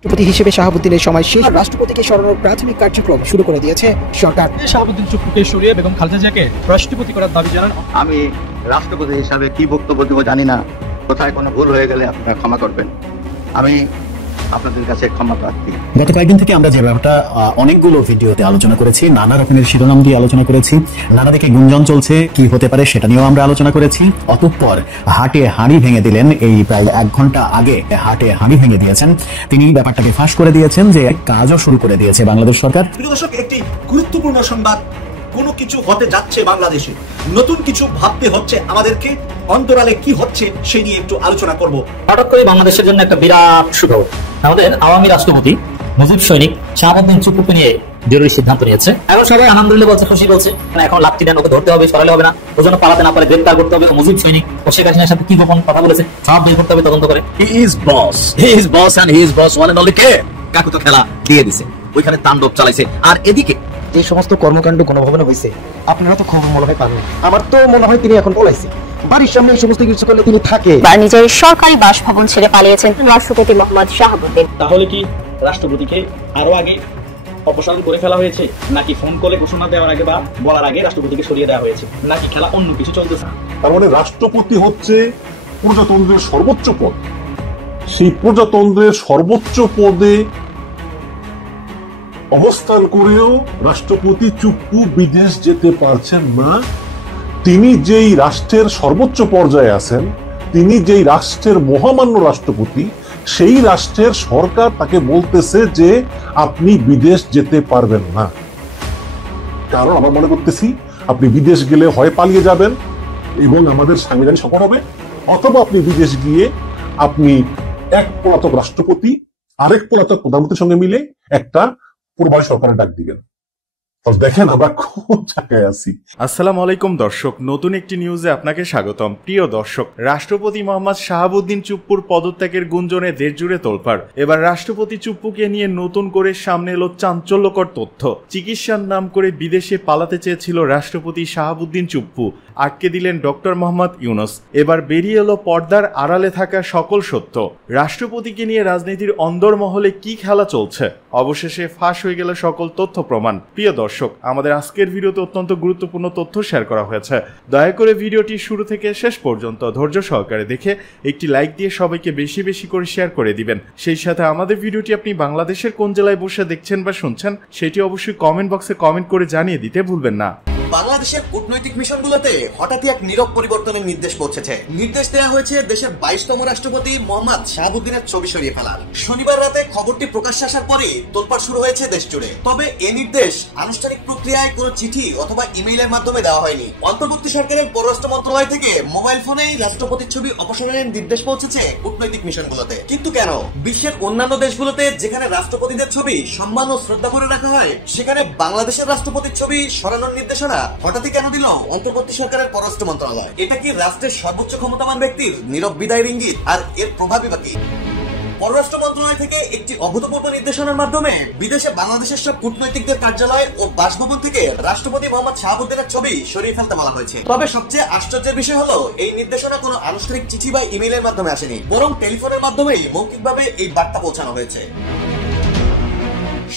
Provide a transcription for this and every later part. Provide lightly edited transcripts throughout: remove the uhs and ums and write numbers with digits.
রাষ্ট্রপতি হিসেবে শাহাবুদ্দিনের সময় শেষ, রাষ্ট্রপতিকে সরানোর প্রাথমিক কার্যক্রম শুরু করে দিয়েছে সরকার। শাহাবুদ্দিন চুপ্পুকে সরিয়ে বেগম খালেদা জিয়াকে রাষ্ট্রপতি করার দাবি জানান। আমি রাষ্ট্রপতি হিসাবে কি বক্তব্য দেবো জানি না, কোথায় কোনো ভুল হয়ে গেলে আপনারা ক্ষমা করবেন, আমি আপনাদের কাছে ক্ষমা প্রার্থী। গত কয়েকদিন থেকে আমরা যে ব্যাপারটা অনেকগুলো ভিডিওতে আলোচনা করেছি, নানা রকমের শিরোনাম দিয়ে আলোচনা করেছি, নানা দিকে গুঞ্জন চলছে, কি হতে পারে সেটা নিয়েও আমরা আলোচনা করেছি। অতঃপর হাটে হাঁড়ি ভেঙে দিলেন, এই প্রায় 1 ঘন্টা আগে হাটে হাঁড়ি ভেঙে দিয়েছেন তিনি, ব্যাপারটাকে ফাঁস করে দিয়েছেন যে কাজও শুরু করে দিয়েছে বাংলাদেশ সরকার। প্রিয় দর্শক, একটি গুরুত্বপূর্ণ সংবাদ, কোনো কিছু হতে যাচ্ছে বাংলাদেশে, নতুন কিছু ভাবতে হচ্ছে আমাদেরকে, অন্তরালে কি হচ্ছে সেই নিয়ে একটু আলোচনা করব। হঠাৎ করে বাংলাদেশের জন্য একটা বিরাট সুখবর, আমাদের আওয়ামী রাষ্ট্রপতি মুজিব সৈনিক শাহাবুদ্দিন চুপ্পুকে নিয়ে জরুরি সিদ্ধান্ত নিয়েছে। এখন সবাই আলহামদুলিল্লাহ বলছে, খুশি বলছে, এখন লাঠি দেন, ওকে ধরতে হবে, সরালে হবে না, ও যেন পালাতে না পারে, গ্রেপ্তার করতে হবে। মুজিব সৈনিক ও শেখ হাসিনার সাথে কি গোপন কথা বলেছে সব বের করতে হবে, তদন্ত করে। He is boss and he is boss one and only কে। কাকু তো খেলা দিয়ে দিছে, ওইখানে তাণ্ডব চালাইছে। আর এদিকে যে সমস্ত কর্মকাণ্ড গণভবনে হয়েছে, আপনারা তো খবর মনে হয় পাবেন। আমার তো মনে হয় তিনি এখন পলাইছে, বাড়ির সামনে এই সমস্ত কিছু করলে তিনি থাকে। নিজের সরকারি বাসভবন ছেড়ে পালিয়েছেন রাষ্ট্রপতি মোহাম্মদ শাহাবুদ্দিন। তাহলে কি রাষ্ট্রপতিকে আরো আগে অপসারণ করে ফেলা হয়েছে, নাকি ফোন কলে ঘোষণা দেওয়ার আগে বা বলার আগে রাষ্ট্রপতিকে সরিয়ে দেওয়া হয়েছে, নাকি খেলা অন্য কিছু চলতেছে? তার মানে রাষ্ট্রপতি হচ্ছে প্রজাতন্ত্রের সর্বোচ্চ পদ। সেই প্রজাতন্ত্রের সর্বোচ্চ পদে অবস্থান করেও রাষ্ট্রপতি চুপ্পু বিদেশ যেতে পারছেন না। তিনি যেই রাষ্ট্রের সর্বোচ্চ পর্যায়ে আছেন, তিনি যেই রাষ্ট্রের মহামান্য রাষ্ট্রপতি, সেই রাষ্ট্রের সরকার তাকে বলতেছে যে আপনি বিদেশ যেতে পারবেন না। কারণ আমরা মনে করতেছি আপনি বিদেশ গেলে হয় পালিয়ে যাবেন এবং আমাদের সাংবিধানিক সংকট হবে, অথবা আপনি বিদেশ গিয়ে আপনি এক পলাতক রাষ্ট্রপতি আরেক পলাতক প্রধানমন্ত্রীর সঙ্গে মিলে একটা পূর্বায় সরকারের ডাক দিবেন। দেখেন আমরা কোন জায়গায় আছি। আসসালামু আলাইকুম দর্শক, নতুন একটি নিউজে আপনাকে স্বাগতম। প্রিয় দর্শক, রাষ্ট্রপতি মোহাম্মদ শাহাবুদ্দিন চুপ্পুর পদত্যাগের গুঞ্জনে দেশ জুড়ে তোলপাড়। এবার রাষ্ট্রপতি চুপ্পুকে নিয়ে নতুন করে সামনে এলো চাঞ্চল্যকর তথ্য। চিকিৎসার নাম করে বিদেশে পালাতে চেয়েছিল রাষ্ট্রপতি শাহাবুদ্দিন চুপ্পু, আটকে দিলেন ডক্টর মোহাম্মদ ইউনুস। এবার বেরিয়ে এলো পর্দার আড়ালে থাকা সকল সত্য। রাষ্ট্রপতিকে নিয়ে রাজনীতির অন্দরমহলে কি খেলা চলছে, অবশেষে ফাঁস হয়ে গেল সকল তথ্য প্রমাণ। প্রিয় দর্শক, আমাদের আজকের ভিডিওতে অত্যন্ত গুরুত্বপূর্ণ তথ্য শেয়ার করা হয়েছে। দয়া করে ভিডিওটি শুরু থেকে শেষ পর্যন্ত ধৈর্য সহকারে দেখে একটি লাইক দিয়ে সবাইকে বেশি বেশি করে শেয়ার করে দিবেন। সেই সাথে আমাদের ভিডিওটি আপনি বাংলাদেশের কোন জেলায় বসে দেখছেন বা শুনছেন সেটি অবশ্যই কমেন্ট বক্সে কমেন্ট করে জানিয়ে দিতে ভুলবেন না। বাংলাদেশের কূটনৈতিক মিশনগুলোতে হঠাৎই এক নীরব পরিবর্তনের নির্দেশ পৌঁছেছে। নির্দেশ দেওয়া হয়েছে দেশের 22তম রাষ্ট্রপতি মোহাম্মদ শাহাবুদ্দিনের ছবি সরিয়ে ফেলার। শনিবার রাতে খবরটি প্রকাশ্যে আসার পরে তোলপাড় শুরু হয়েছে দেশ জুড়ে। তবে এই নির্দেশ আনুষ্ঠানিক প্রক্রিয়ায় কোনো চিঠি অথবা ইমেইলের মাধ্যমে দেওয়া হয়নি। অন্তর্বর্তী সরকারের পররাষ্ট্র মন্ত্রণালয় থেকে মোবাইল ফোনেই রাষ্ট্রপতির ছবি অপসারণের নির্দেশ পৌঁছেছে কূটনৈতিক মিশনগুলোতে। কিন্তু কেন? বিশ্বের অন্যান্য দেশগুলোতে যেখানে রাষ্ট্রপতিদের ছবি সম্মান ও শ্রদ্ধা করে রাখা হয়, সেখানে বাংলাদেশের রাষ্ট্রপতির ছবি সরানোর নির্দেশনা হঠাৎই কেন দিল অন্তর্বর্তী সরকারের পররাষ্ট্র মন্ত্রণালয়? এটা কি রাষ্ট্রের সর্বোচ্চ ক্ষমতাবান ব্যক্তির নীরব বিদায়ের ইঙ্গিত? আর এর প্রভাবই বাকি পররাষ্ট্র মন্ত্রণালয় থেকে একটি অভূতপূর্ব নির্দেশনার মাধ্যমে বিদেশে বাংলাদেশের সব কূটনৈতিকদের কার্যালয় ও বাসভবন থেকে রাষ্ট্রপতি মোহাম্মদ শাহাবুদ্দিনের ছবি সরিয়ে ফেলতে বলা হয়েছে। তবে সবচেয়ে আশ্চর্যের বিষয় হলো, এই নির্দেশনা কোনো আনুষ্ঠানিক চিঠি বা ইমেইলের মাধ্যমে আসেনি, বরং টেলিফোনের মাধ্যমেই মৌখিকভাবে এই বার্তা পৌঁছানো হয়েছে।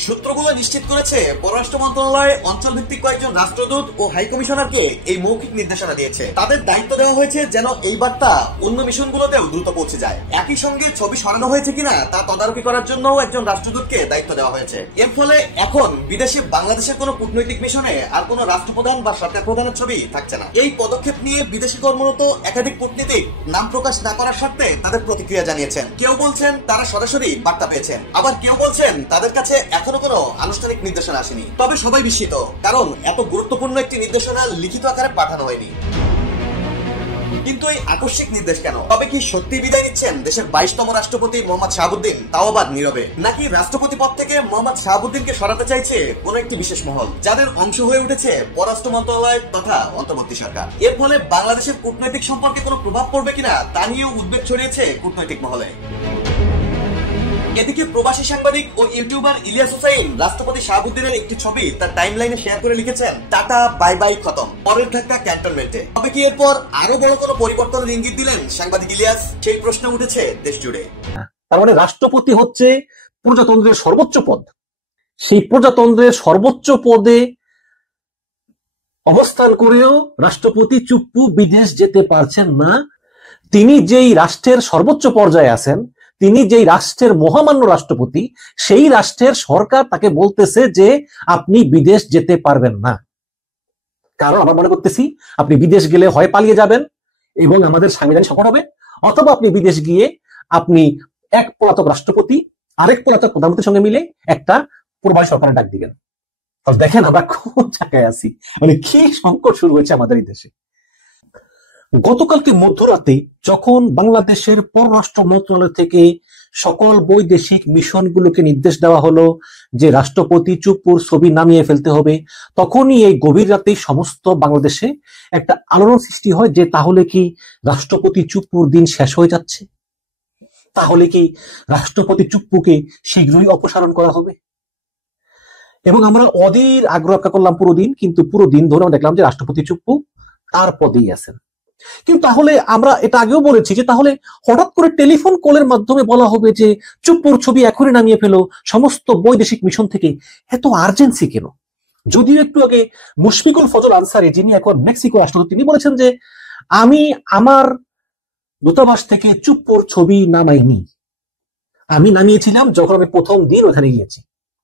সূত্রগুলো নিশ্চিত করেছে পররাষ্ট্র মন্ত্রণালয় অঞ্চল ভিত্তিক কয়েকজন রাষ্ট্রদূত ও হাই কমিশনারকে এই মৌখিক নির্দেশনা দিয়েছে। তাদের দায়িত্ব দেওয়া হয়েছে যেন এই বার্তা অন্য মিশনগুলোতেও দ্রুত পৌঁছে যায়। একই সঙ্গে ছবি সরানো হয়েছে কিনা তা তদারকি করার জন্য একজন রাষ্ট্রদূতকে দায়িত্ব দেওয়া হয়েছে। এর ফলে এখন বিদেশে বাংলাদেশের কোনো কূটনৈতিক মিশনে আর কোনো রাষ্ট্রপ্রধান বা সরকার প্রধানের ছবি থাকছে না। এই পদক্ষেপ নিয়ে বিদেশে কর্মরত একাধিক কূটনীতিক নাম প্রকাশ না করার স্বার্থে তাদের প্রতিক্রিয়া জানিয়েছেন। কেউ বলছেন তারা সরাসরি বার্তা পেয়েছেন, আবার কেউ বলছেন তাদের কাছে এখনো কোনো আনুষ্ঠানিক নির্দেশনা আসেনি। তবে সবাই বিস্মিত, কারণ এত গুরুত্বপূর্ণ একটি নির্দেশনা লিখিত আকারে পাঠানো হয়নি। কিন্তু এই আকস্মিক নির্দেশ কেন? তবে কি সত্যি বিদায় নিচ্ছেন দেশের 22তম রাষ্ট্রপতি মোহাম্মদ শাহাবুদ্দিন, তাও আবার নীরবে? নাকি রাষ্ট্রপতি পদ থেকে মোহাম্মদ শাহাবুদ্দিনকে সরাতে চাইছে কোন একটি বিশেষ মহল, যাদের অংশ হয়ে উঠেছে পররাষ্ট্র মন্ত্রণালয় তথা অন্তর্বর্তী সরকার? এর ফলে বাংলাদেশের কূটনৈতিক সম্পর্কে কোনো প্রভাব পড়বে কিনা তা নিয়েও উদ্বেগ ছড়িয়েছে কূটনৈতিক মহলে। এদিকে প্রবাসী সাংবাদিক ও ইউটিউবার ইলিয়াস হুসাইন রাষ্ট্রপতি শাহাবুদ্দিনের একটি ছবি তার টাইমলাইনে শেয়ার করে লিখেছেন, টাটা বাই বাই খতম, পরের ধাক্কা ক্যান্টনমেন্টে। তবে কি এরপর আরো বড় কোনো পরিবর্তনের ইঙ্গিত দিলেন সাংবাদিক ইলিয়াস? সেই প্রশ্ন উঠেছে দেশ জুড়ে। তার মানে রাষ্ট্রপতি হচ্ছে প্রজাতন্ত্রের সর্বোচ্চ পদ, সেই প্রজাতন্ত্রের সর্বোচ্চ পদে অবস্থান করেও রাষ্ট্রপতি চুপ্পু বিদেশ যেতে পারছেন না। তিনি যেই রাষ্ট্রের সর্বোচ্চ পর্যায়ে আছেন, তিনি যেই রাষ্ট্রের মহামান্য রাষ্ট্রপতি, সেই রাষ্ট্রের সরকার তাকে বলতেছে যে আপনি বিদেশ যেতে পারবেন না। কারণ আমরা মনে করতেছি আপনি বিদেশ গেলে হয় পালিয়ে যাবেন এবং আমাদের সাংবিধানিক সংকট হবে, অথবা আপনি বিদেশ গিয়ে আপনি এক পলাতক রাষ্ট্রপতি আরেক পলাতক প্রধানমন্ত্রীর সঙ্গে মিলে একটা পূর্বায় সরকারের ডাক দিবেন। তাহলে দেখেন আমরা কোন জায়গায় আছি, মানে কি সংকট শুরু হয়েছে আমাদের এই দেশে। গতকালকে মধ্যরাতে যখন বাংলাদেশের পররাষ্ট্র মন্ত্রণালয় থেকে সকল বৈদেশিক মিশনগুলোকে নির্দেশ দেওয়া হলো যে রাষ্ট্রপতি চুপ্পুর ছবি নামিয়ে ফেলতে হবে, তখনই এই গভীর রাতেই সমস্ত বাংলাদেশে একটা আলোড়ন সৃষ্টি হয় যে তাহলে কি রাষ্ট্রপতি চুপ্পুর দিন শেষ হয়ে যাচ্ছে, তাহলে কি রাষ্ট্রপতি চুপ্পুকে শীঘ্রই অপসারণ করা হবে। এবং আমরা অধীর আগ্রহ করলাম পুরো দিন, কিন্তু পুরো দিন ধরে আমরা দেখলাম যে রাষ্ট্রপতি চুপ্পু তার পদেই আছেন। কিন্তু তাহলে আমরা এটা আগেও বলেছি যে তাহলে হঠাৎ করে টেলিফোন কলের মাধ্যমে বলা হবে যে চুপ্পুর ছবি এখনই নামিয়ে ফেলো সমস্ত বৈদেশিক মিশন থেকে, এত আর্জেন্সি কেন? যদিও একটু আগে মুশফিকুল ফজল আনসারি, যিনি এখন মেক্সিকো রাষ্ট্রদূত, তিনি বলেছেন যে আমি আমার দূতাবাস থেকে চুপ্পুর ছবি নামাইনি, আমি নামিয়েছিলাম যখন আমি প্রথম দিন ওখানে গিয়েছি,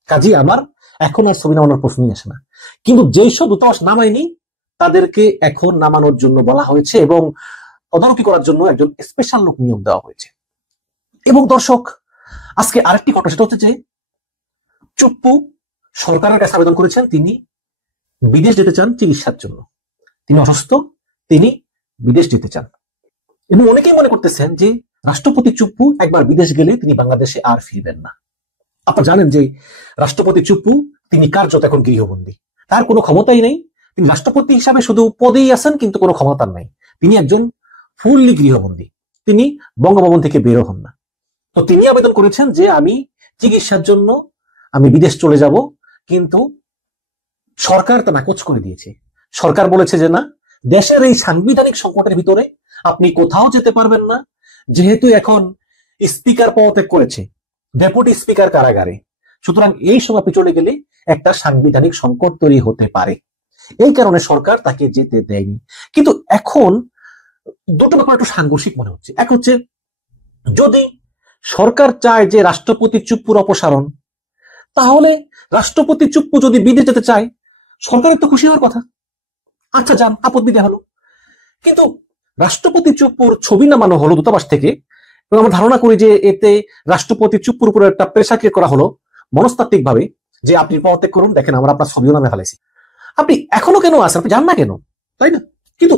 কাজেই আমার এখন আর ছবি নামানোর প্রশ্নই আসে না। কিন্তু যেই সব দূতাবাস নামায়নি তাদেরকে এখন নামানোর জন্য বলা হয়েছে এবং তদারকি করার জন্য একজন স্পেশাল লোক নিয়োগ দেওয়া হয়েছে। এবং দর্শক, আজকে আরেকটি ঘটনা, সেটা হচ্ছে যে চুপ্পু সরকারের কাছে আবেদন করেছেন, তিনি বিদেশ যেতে চান চিকিৎসার জন্য, তিনি অসুস্থ, তিনি বিদেশ যেতে চান। এবং অনেকেই মনে করতেছেন যে রাষ্ট্রপতি চুপ্পু একবার বিদেশ গেলে তিনি বাংলাদেশে আর ফিরবেন না। আপনারা জানেন যে রাষ্ট্রপতি চুপ্পু তিনি কার্যত এখন গৃহবন্দী, তার কোনো ক্ষমতাই নেই, তিনি রাষ্ট্রপতি হিসাবে শুধু পদেই আছেন কিন্তু কোনো ক্ষমতা নাই, তিনি একজন ফুললি গৃহবন্দী, তিনি বঙ্গভবন থেকে বেরো হন না। তো তিনি আবেদন করেছেন যে আমি চিকিৎসার জন্য আমি বিদেশ চলে যাব, কিন্তু সরকার তা নাকচ করে দিয়েছে। সরকার বলেছে যে না, দেশের এই সাংবিধানিক সংকটের ভিতরে আপনি কোথাও যেতে পারবেন না, যেহেতু এখন স্পিকার পদত্যাগ করেছে, ডেপুটি স্পিকার কারাগারে, সুতরাং এই সময় আপনি চলে গেলে একটা সাংবিধানিক সংকট তৈরি হতে পারে, এই কারণে সরকার তাকে যেতে দেয়নি। কিন্তু এখন দুটো ব্যাপার একটু সাংঘর্ষিক মনে হচ্ছে। এক হচ্ছে, যদি সরকার চায় যে রাষ্ট্রপতি চুপ্পুর অপসারণ, তাহলে রাষ্ট্রপতি চুপ্পু যদি বিদেশ যেতে চায় সরকারের তো খুশি হওয়ার কথা, আচ্ছা যান, আপত্তি দেওয়া হলো। কিন্তু রাষ্ট্রপতি চুপ্পুর ছবি নামানো হলো দূতাবাস থেকে, এবং আমরা ধারণা করি যে এতে রাষ্ট্রপতি চুপ্পুর উপরে একটা প্রেসার ক্রিয়েট করা হলো মনস্তাত্ত্বিক ভাবে যে আপনি পদত্যাগ করুন, দেখেন আমরা আপনার ছবিও নামে ফেলেছি, আপনি এখনো কেন আছেন, আপনি যান না কেন, তাই না? কিন্তু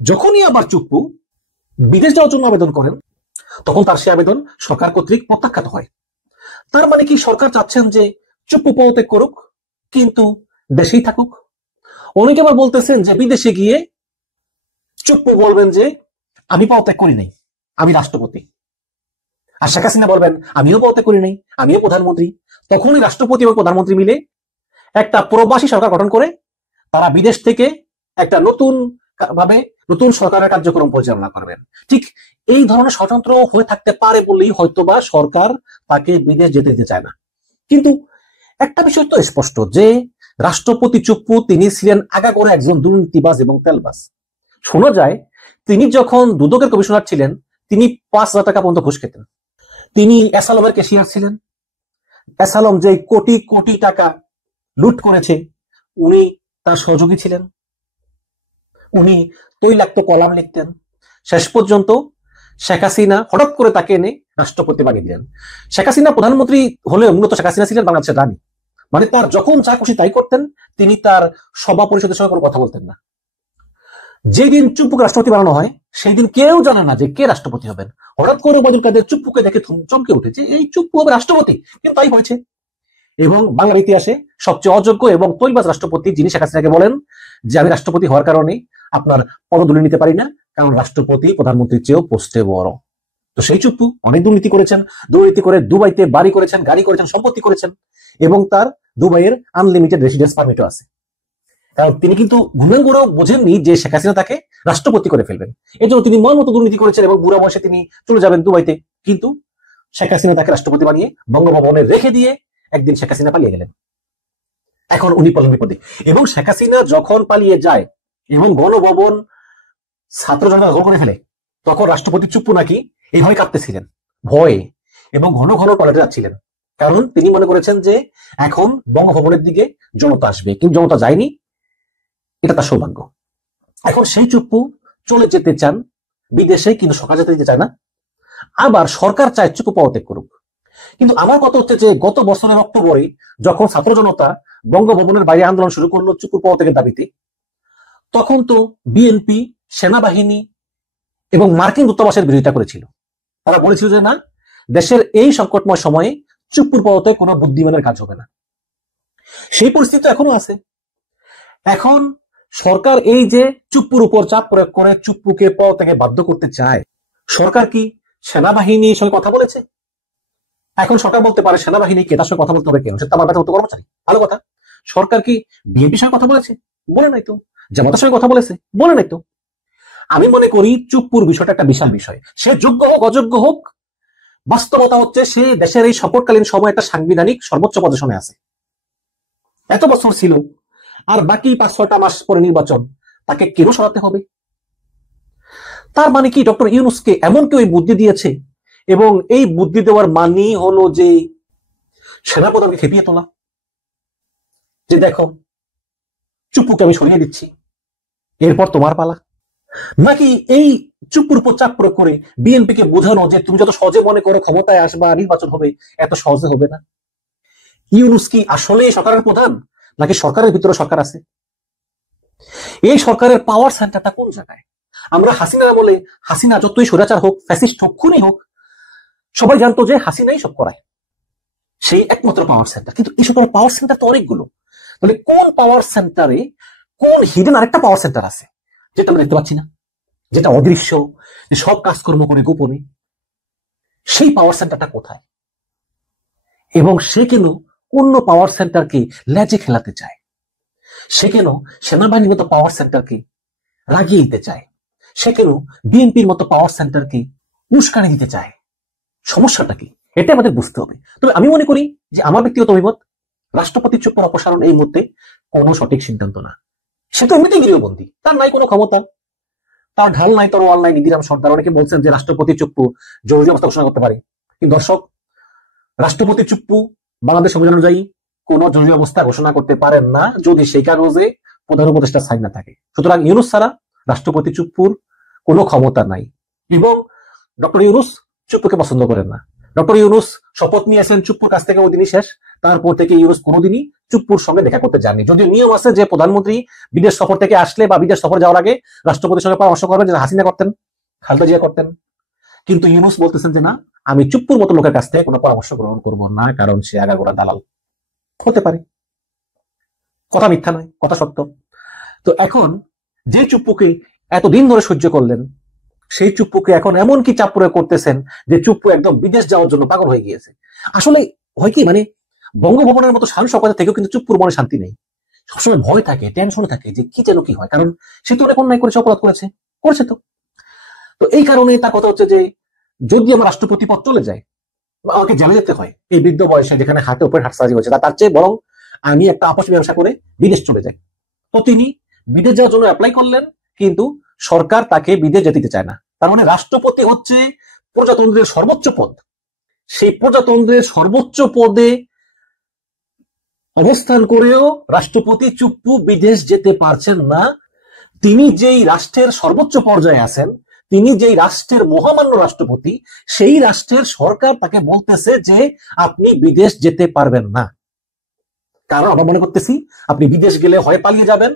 যখনই আবার চুপ্পু বিদেশ যাওয়ার জন্য আবেদন করেন, তখন তার সে আবেদন সরকার কর্তৃক প্রত্যাখ্যাত হয়। তার মানে কি সরকার চাচ্ছেন যে চুপ্পু পদত্যাগ করুক কিন্তু দেশেই থাকুক? অনেকে আবার বলতেছেন যে বিদেশে গিয়ে চুপ্পু বলবেন যে আমি পদত্যাগ করি নাই, আমি রাষ্ট্রপতি, আর শেখ হাসিনা বলবেন আমিও পদত্যাগ করি নাই, আমিও প্রধানমন্ত্রী। তখনই রাষ্ট্রপতি এবং প্রধানমন্ত্রী মিলে একটা প্রবাসী সরকার গঠন করে তারা বিদেশ থেকে একটা নতুন সরকারের কার্যক্রম পরিচালনা করবেন। ঠিক এই ধরনের স্বতন্ত্র হয়ে থাকতে পারে বলেই হয়তোবা সরকার তাকে বিদেশ যেতে দিতে চায় না। কিন্তু একটা বিষয় তো স্পষ্ট যে রাষ্ট্রপতি চুপ্পু তিনি ছিলেন আগাগোড়া একজন দুর্নীতিবাজ এবং তেলবাজ। শোনা যায় তিনি যখন দুদকের কমিশনার ছিলেন তিনি 5,000 টাকা পর্যন্ত ঘুষ খেতেন। তিনি অ্যাসালমের ক্যাশিয়ার ছিলেন। অ্যাসালম যে কোটি কোটি টাকা লুট করেছে উনি তার সহযোগী ছিলেন। উনি তৈলাক্ত কলাম লিখতেন। শেষ পর্যন্ত শেখ হাসিনা হঠাৎ করে তাকে এনে রাষ্ট্রপতি বানিয়ে দিলেন। শেখ হাসিনা প্রধানমন্ত্রী হলেও মূলত শেখ হাসিনা ছিলেন বাংলাদেশের রানী, মানে তার যখন যা খুশি তাই করতেন, তিনি তার সভা পরিষদের সঙ্গে কোনো কথা বলতেন না। যেদিন চুপ্পুকে রাষ্ট্রপতি বানানো হয় সেই দিন কেউ জানে না যে কে রাষ্ট্রপতি হবেন। হঠাৎ করে ওবায়দুল কাদের চুপ্পুকে দেখে চমকে উঠেছে, এই চুপ্পু হবে রাষ্ট্রপতি, কিন্তু তাই হয়েছে। এবং বাংলার ইতিহাসে সবচেয়ে অযোগ্য এবং তৈলবাজ রাষ্ট্রপতি যিনি শেখ হাসিনাকে বলেন যে আমি রাষ্ট্রপতি হওয়ার কারণে আপনার পদদুলি নিতে পারি না, কারণ রাষ্ট্রপতি প্রধানমন্ত্রীর চেয়েও পোস্টে বড়। তো সেই চুপ্পু অনেক দুর্নীতি করেছেন, দুর্নীতি করে দুবাইতে বাড়ি করেছেন, গাড়ি করেছেন, সম্পত্তি করেছেন, এবং তার দুবাইয়ের আনলিমিটেড রেসিডেন্স পারমিটও আছে। কারণ তিনি কিন্তু ঘুমেঙ্গুড়াও বোঝেননি যে শেখ হাসিনা তাকে রাষ্ট্রপতি করে ফেলবেন। এই জন্য তিনি মন মতো দুর্নীতি করেছেন এবং বুড়া বয়সে তিনি চলে যাবেন দুবাইতে। কিন্তু শেখ হাসিনা তাকে রাষ্ট্রপতি বানিয়ে বঙ্গভবনে রেখে দিয়ে একদিন শেখ হাসিনা পালিয়ে গেলেন। এখন উনি পড়লেন বিপদে। এবং শেখ হাসিনা যখন পালিয়ে যায় এবং গণভবন ছাত্র জনতা দখল করে ফেলে, তখন রাষ্ট্রপতি চুপ্পু নাকি এইভাবে কাঁদতেছিলেন ভয়ে এবং ঘন ঘন টয়লেটে যাচ্ছিলেন, কারণ তিনি মনে করেছেন যে এখন বঙ্গভবনের দিকে জনতা আসবে, কিন্তু জনতা যায়নি, এটা তার সৌভাগ্য। এখন সেই চুপ্পু চলে যেতে চান বিদেশে, কিন্তু সরকার যেতে দিতে চায় না। আবার সরকার চায় চুপ্পু পদত্যাগ করুক। কিন্তু আমার কথা হচ্ছে যে গত বছরের অক্টোবরে যখন ছাত্র জনতা বঙ্গভবনের বাইরে আন্দোলন শুরু করলো চুপ্পু পদত্যাগের দাবিতে, তখন তো বিএনপি, সেনাবাহিনী এবং মার্কিন দূতাবাসের বিরোধিতা করেছিল। তারা বলেছিল যে না, দেশের এই সংকটময় সময়ে চুপ্পুর পদত্যাগ কোনো বুদ্ধিমানের কাজ হবে না। সেই পরিস্থিতি এখনো আছে। এখন সরকার এই যে চুপ্পুর উপর চাপ প্রয়োগ করে চুপ্পুকে পদত্যাগে বাধ্য করতে চায়, সরকার কি সেনাবাহিনীর সঙ্গে কথা বলেছে? এখন সরকার বলতে পারে সেনাবাহিনী কে, তার সঙ্গে কথা বলতে হবে কেন? সে তো আমার কাছে কর্মচারী। ভালো কথা। সরকার কি বিএনপির সঙ্গে কথা বলেছে? বলে নাই তো। জামাতের সঙ্গে কথা বলেছে? বলে নাই তো। আমি মনে করি চুপ্পুর বিষয়টা একটা বিশাল বিষয়। সে যোগ্য হোক অযোগ্য হোক, বাস্তবতা হচ্ছে সে দেশের এই সংকটকালীন সময় একটা সাংবিধানিক সর্বোচ্চ পজিশনে আছে। এত বছর ছিল, আর বাকি 5-6টা মাস পরে নির্বাচন, তাকে কেন সরাতে হবে? তার মানে কি ডক্টর ইউনূসকে এমন কেউ বুদ্ধি দিয়েছে, এবং এই বুদ্ধি দেওয়ার মানে হলো যে সেনাপ্রধানকে খেপিয়ে তোলা, যে দেখো চুপ্পুকে আমি সরিয়ে দিচ্ছি, এরপর তোমার পালা? নাকি এই চুপ্পুর উপর চাপ প্রয়োগ করে বিএনপিকে বোঝানো যে তুমি যত সহজে মনে করো ক্ষমতায় আসবা, নির্বাচন হবে, এত সহজে হবে না? ইউনূস কি আসলে সরকারের প্রধান, নাকি সরকারের ভিতরে সরকার আছে? এই সরকারের পাওয়ার সেন্টারটা কোন জায়গায়? আমরা হাসিনা বলে, হাসিনা যতই স্বৈরাচার হোক, ফ্যাসিস্ট হোক, খুনি হোক, সবাই জানতো যে হাসিনাই সব করায়, সেই একমাত্র পাওয়ার সেন্টার। কিন্তু এই সরকারের পাওয়ার সেন্টার তো অনেকগুলো। তাহলে কোন পাওয়ার সেন্টারে কোন হিডেন আরেকটা পাওয়ার সেন্টার আছে যেটা আমরা দেখতে পাচ্ছি না, যেটা অদৃশ্য, যে সব কাজকর্ম করে গোপনে? সেই পাওয়ার সেন্টারটা কোথায়? এবং সে কেন অন্য পাওয়ার সেন্টারকে লেজে খেলাতে চায়? সে কেন সেনাবাহিনীর মতো পাওয়ার সেন্টারকে রাগিয়ে দিতে চায়? সে কেন বিএনপির মতো পাওয়ার সেন্টারকে উস্কানি দিতে চায়? সমস্যাটা কি, এটা আমাদের বুঝতে হবে। তবে আমি মনে করি যে আমার ব্যক্তিগত অভিমত, রাষ্ট্রপতি চুপ্পুর অপসারণ এই মুহূর্তে কোনো সঠিক সিদ্ধান্ত না। সে তো এমনিতেই গৃহবন্দী, তার নাই কোনো ক্ষমতা, তার ঢাল নাই, তরোয়াল নাই, নিধিরাম সর্দার। অনেকে বলছেন যে রাষ্ট্রপতি চুপ্পু জরুরি অবস্থা ঘোষণা করতে পারে, কিন্তু দর্শক, রাষ্ট্রপতি চুপ্পু বাংলাদেশ সংবিধান অনুযায়ী কোন জরুরি অবস্থা ঘোষণা করতে পারেন না যদি সেই কাগজে প্রধান উপদেষ্টা সাইন না থাকে। সুতরাং ইউনূস ছাড়া রাষ্ট্রপতি চুপ্পুর কোনো ক্ষমতা নাই, এবং ডক্টর ইউনূস চুপ্পুকে পছন্দ করেন না। ডক্টর ইউনূস শপথ নিয়েছেন চুপ্পুর কাছ থেকে, ওই দিনই শেষ। তারপর থেকে ইউনূস কোনোদিনই চুপ্পুর সঙ্গে দেখা করতে যাননি। যদিও নিয়ম আছে যে প্রধানমন্ত্রী বিদেশ সফর থেকে আসলে বা বিদেশ সফর যাওয়ার আগে রাষ্ট্রপতির সঙ্গে পরামর্শ করবেন, যেটা হাসিনা করতেন, খালেদা জিয়া করতেন। কিন্তু ইউনূস বলতেছেন যে না, আমি চুপ্পুর মতো লোকের কাছ থেকে কোনো পরামর্শ গ্রহণ করবো না, কারণ সে আগাগোড়া দালাল। হতে পারে, কথা মিথ্যা নয়, কথা সত্য। তো এখন যে চুপ্পুকে এতদিন ধরে সহ্য করলেন, সেই চুপ্পুকে এখন এমন কি চাপ প্রয়োগ করতেছেন যে চুপ্পু একদম বিদেশ যাওয়ার জন্য পাগল হয়ে গিয়েছে। আসলে হয় কি, মানে বঙ্গভবনের মতো শান শওকতের থেকেও কিন্তু চুপ্পুর মনে শান্তি নেই, সবসময় ভয় থাকে, টেনশনে থাকে যে কি যেন কি হয়, কারণ সে তো অনেক অন্যায় করেছে, অপরাধ করেছে তো। তো এই কারণে তার কথা হচ্ছে যে যদি আমার রাষ্ট্রপতি পদ চলে যায়, আমাকে জেলে যেতে হয় এই বৃদ্ধ বয়সে, যেখানে হাতে উপরে হাট সার্জারি হয়েছে, তার চেয়ে বরং আমি একটা আপস ব্যবসা করে বিদেশ চলে যাই। তো তিনি বিদেশ যাওয়ার জন্য অ্যাপ্লাই করলেন, কিন্তু সরকার তাকে বিদেশ যেতে চায় না। তার মানে রাষ্ট্রপতি হচ্ছে প্রজাতন্ত্রের সর্বোচ্চ পদ। সেই প্রজাতন্ত্রের সর্বোচ্চ পদে অবস্থান করেও রাষ্ট্রপতি চুপ্পু বিদেশ যেতে পারছেন না। তিনি যেই রাষ্ট্রের সর্বোচ্চ পর্যায়ে আছেন, তিনি যেই রাষ্ট্রের মহামান্য রাষ্ট্রপতি, সেই রাষ্ট্রের সরকার তাকে বলতেছে যে আপনি বিদেশ যেতে পারবেন না। কারণ আমরা মনে করতেছি আপনি বিদেশ গেলে হয় পালিয়ে যাবেন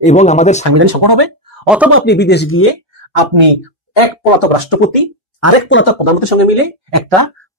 এবং আমাদের সাংবিধানিক সংকট হবে, অথবা আপনি বিদেশ গিয়ে আপনি এক পলাতক রাষ্ট্রপতি আরেক পলাতক প্রধানমন্ত্রীর সঙ্গে মিলে একটা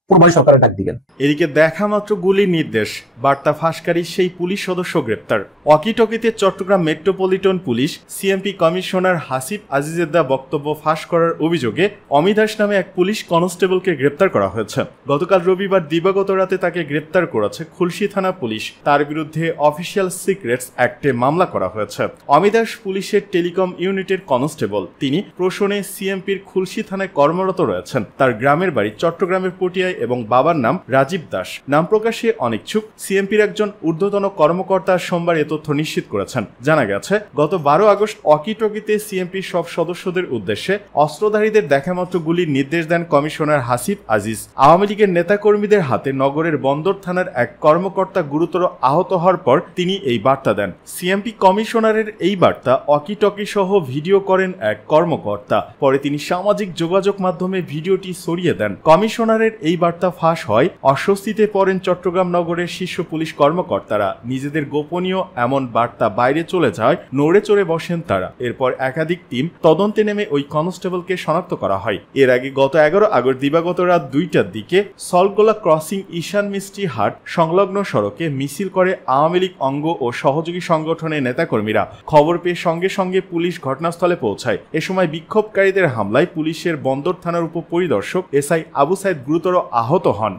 প্রবাসী সরকারের ডাক দিবেন। এদিকে দেখা মাত্র গুলির নির্দেশ, বার্তা ফাঁসকারী সেই পুলিশ সদস্য গ্রেপ্তার। ওয়াকিটকিতে Chattogram metropolitan police CMP commissioner Hasib আজিজের দেওয়া বক্তব্য ফাঁস করার অভিযোগে অমিদাস নামে এক পুলিশ কনস্টেবলকে গ্রেপ্তার করা হয়েছে। গতকাল রবিবার দিবাগত রাতে তাকে গ্রেপ্তার করেছে খুলশী থানা পুলিশ। তার বিরুদ্ধে অফিসিয়াল সিক্রেটস অ্যাক্টে মামলা করা হয়েছে। অমিদাস পুলিশের টেলিকম ইউনিটের কনস্টেবল। তিনি প্রশনে সিএমপির খুলশী থানায় কর্মরত রয়েছেন। তার গ্রামের বাড়ি চট্টগ্রামের পটিয়ায় এবং বাবার নাম রাজীব দাস। নাম প্রকাশে অনিচ্ছুক সিএমপির একজন ঊর্ধ্বতন কর্মকর্তা সোমবার এ তথ্য নিশ্চিত করেছেন। জানা গেছে গত 12 আগস্ট ওয়াকিটকিতে সিএমপির সব সদস্যদের উদ্দেশ্যে অস্ত্রধারীদের দেখামাত্র গুলির নির্দেশ দেন কমিশনার হাসিব আজিজ। আওয়ামী লীগের নেতাকর্মীদের হাতে নগরের বন্দর থানার এক কর্মকর্তা গুরুতর আহত হওয়ার পর তিনি এই বার্তা দেন। সিএমপি কমিশনারের এই বার্তা ওয়াকিটকি সহ ভিডিও করেন এক কর্মকর্তা। পরে তিনি সামাজিক যোগাযোগ মাধ্যমে ভিডিওটি ছড়িয়ে দেন। কমিশনারের এই বার্তা ফাঁস হয় অস্বস্তিতে পড়েন চট্টগ্রাম নগরের শীর্ষ পুলিশ কর্মকর্তারা। নিজেদের গোপনীয় এমন বার্তা বাইরে চলে যায় নড়ে চড়ে বসেন তারা। এরপর একাধিক টিম তদন্তে নেমে ওই কনস্টেবলকে শনাক্ত করা হয়। এর আগে গত 11 আগস্ট দিবাগত রাত 2টার দিকে সলগোলা ক্রসিং ঈশান মিষ্টি হাট সংলগ্ন সড়কে মিছিল করে আওয়ামী লীগ অঙ্গ ও সহযোগী সংগঠনের নেতাকর্মীরা। খবর পেয়ে সঙ্গে সঙ্গে পুলিশ ঘটনাস্থলে পৌঁছায়। এ সময় বিক্ষোভকারীদের হামলায় পুলিশের বন্দর থানার উপপরিদর্শক এসআই আবু সাইদ গুরুতর আহত হন।